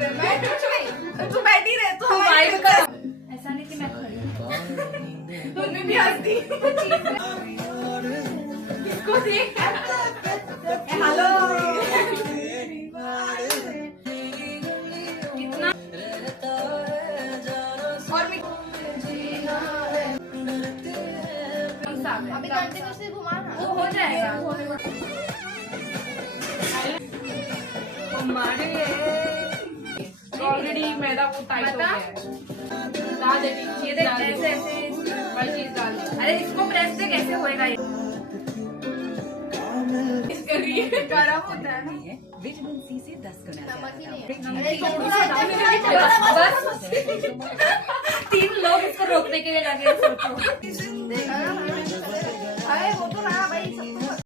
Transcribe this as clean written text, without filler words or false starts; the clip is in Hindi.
रहे, मैं कुछ नहीं, तू बैठी रहे, तू वाइब कर। ऐसा नहीं कि मैं खड़ी हूँ। तूने भी हंसती किसको देख हेलो कितना और मैं अभी कंटिन्यूअसली घुमाना वो हो जाएगा। ऑलरेडी मैदा वो टाइट हो गया है। डाल दे ये देख ऐसे ऐसे वही चीज डाल दे। अरे इसको प्रेस से कैसे होएगा ये? इसके लिए गरम होता है ना, विटामिन सी से 10 गुना नमक ही नहीं है। अरे बस 3 लोग इसको रोकने के लिए लगे हैं, सोचो।